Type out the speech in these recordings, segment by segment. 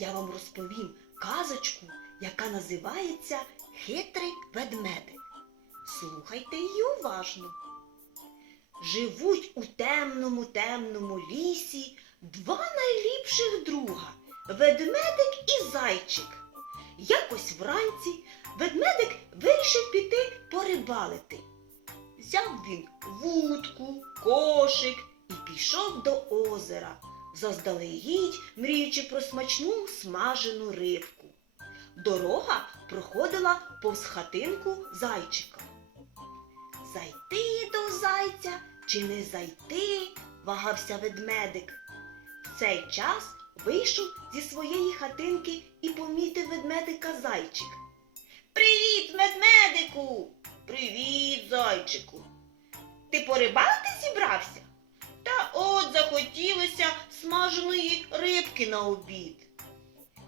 я вам розповім казочку, яка називається Хитрий ведмедик. Слухайте її уважно. Живуть у темному темному лісі два найліпших друга ведмедик і зайчик. Якось вранці ведмедик вирішив піти порибалити. Взяв він вудку, кошик і пішов до озера, заздалегідь мріючи про смачну смажену рибку. Дорога проходила повз хатинку зайчика. Зайти до зайця чи не зайти, вагався ведмедик. В цей час вийшов зі своєї хатинки і помітив ведмедика зайчик. Привіт, ведмедику! Привіт, зайчику. Ти порибалити зібрався? Смаженої рибки на обід.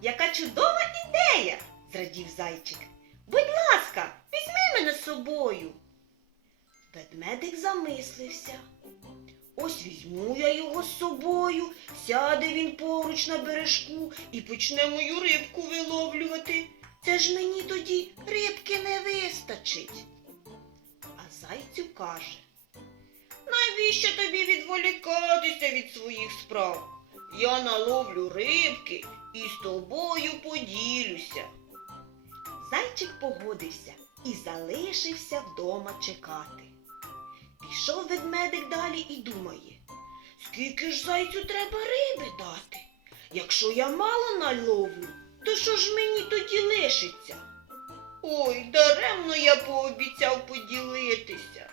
Яка чудова ідея, зрадів зайчик. Будь ласка, візьми мене з собою. Ведмедик замислився. Ось візьму я його з собою, сяде він поруч на бережку і почне мою рибку виловлювати. Це ж мені тоді рибки не вистачить. А зайцю каже, навіщо тобі відволікатися від своїх справ? Я наловлю рибки і з тобою поділюся. Зайчик погодився і залишився вдома чекати. Пішов ведмедик далі і думає, скільки ж зайцю треба риби дати? Якщо я мало наловлю, то що ж мені тоді лишиться? Ой, даремно я пообіцяв поділитися.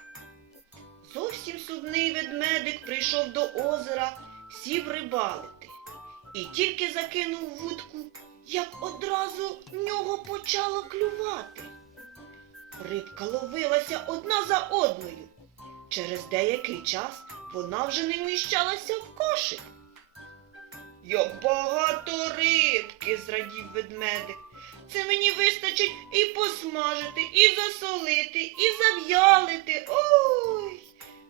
Зовсім сумний ведмедик прийшов до озера, сів рибалити. І тільки закинув вудку, як одразу в нього почало клювати. Рибка ловилася одна за одною. Через деякий час вона вже не вміщалася в кошик. Як багато рибки, зрадів ведмедик. Це мені вистачить і посмажити, і засолити, і зав'ялити. Ой.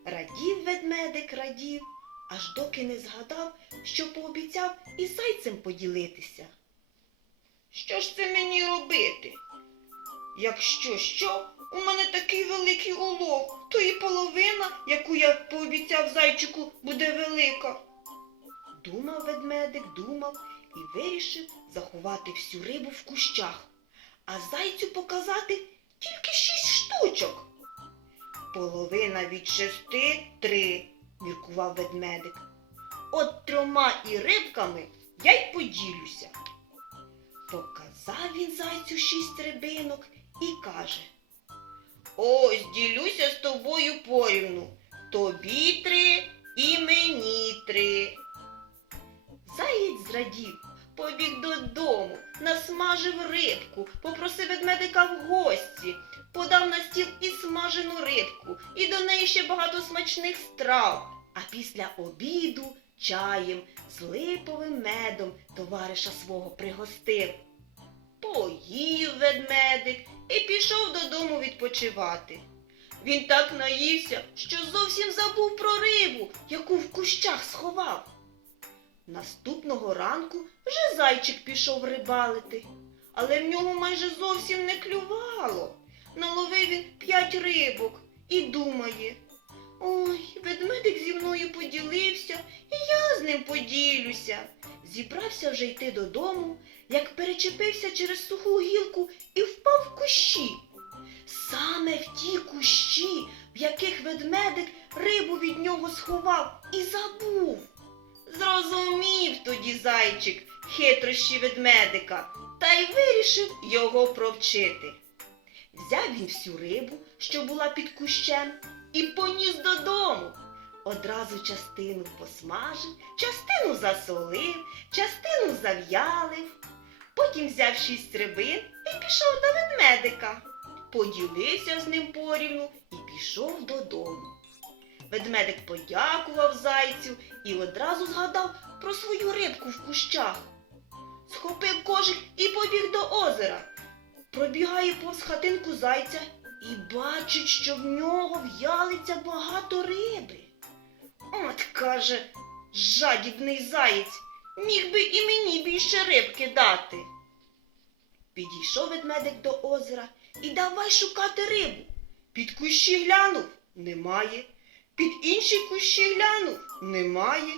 Радів ведмедик, радів, аж доки не згадав, що пообіцяв із зайцем поділитися. Що ж це мені робити? Якщо що, у мене такий великий улов, то і половина, яку я пообіцяв зайчику, буде велика. Думав ведмедик, думав і вирішив заховати всю рибу в кущах, а зайцю показати тільки шість штучок. Половина від шести три, міркував ведмедик. От трьома і рибками я й поділюся. Показав він зайцю шість рибинок і каже Ось ділюся з тобою порівну. Тобі три і мені три. Заєць зрадів, побіг додому, насмажив рибку, попросив ведмедика в гості, подав на стіл і смажену рибку, і до неї ще багато смачних страв. А після обіду чаєм з липовим медом товариша свого пригостив. Поїв ведмедик і пішов додому відпочивати. Він так наївся, що зовсім забув про рибу, яку в кущах сховав. Наступного ранку вже зайчик пішов рибалити, але в нього майже зовсім не клювало. Наловив він п'ять рибок і думає. Ой, поділився, і я з ним поділюся. Зібрався вже йти додому, як перечепився через суху гілку і впав в кущі. Саме в ті кущі, в яких ведмедик рибу від нього сховав і забув. Зрозумів тоді зайчик хитрощі ведмедика та й вирішив його провчити. Взяв він всю рибу, що була під кущем, і поніс додому. Одразу частину посмажив, частину засолив, частину зав'ялив. Потім взяв шість рибин і пішов до ведмедика. Поділився з ним порівну і пішов додому. Ведмедик подякував зайцю і одразу згадав про свою рибку в кущах. Схопив кожик і побіг до озера. Пробігає повз хатинку зайця і бачить, що в нього в'ялиться багато риби. От, каже, жадібний заєць, Міг би і мені більше рибки дати. Підійшов ведмедик до озера і давай шукати рибу. Під кущі глянув немає. Під інші кущі глянув немає.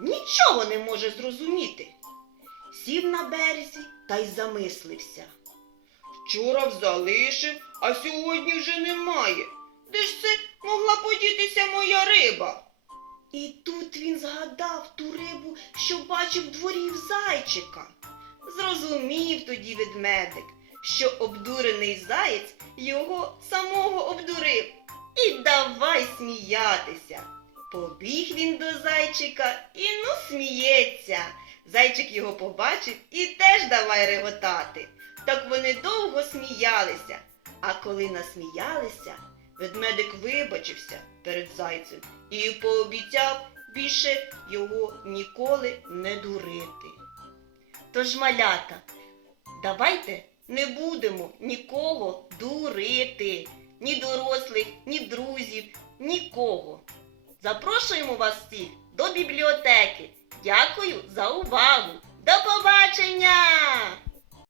Нічого не може зрозуміти. Сів на березі та й замислився. Вчора залишив, а сьогодні вже немає. Де ж це могла подітися моя риба? І тут він згадав ту рибу, що бачив в дворі в зайчика. Зрозумів тоді ведмедик, що обдурений заєць його самого обдурив. І давай сміятися. Побіг він до зайчика і ну сміється. Зайчик його побачив і теж давай реготати. Так вони довго сміялися. А коли насміялися, ведмедик вибачився перед зайцем і пообіцяв більше його ніколи не дурити. Тож, малята, давайте не будемо нікого дурити, ні дорослих, ні друзів, нікого. Запрошуємо вас всіх до бібліотеки. Дякую за увагу. До побачення!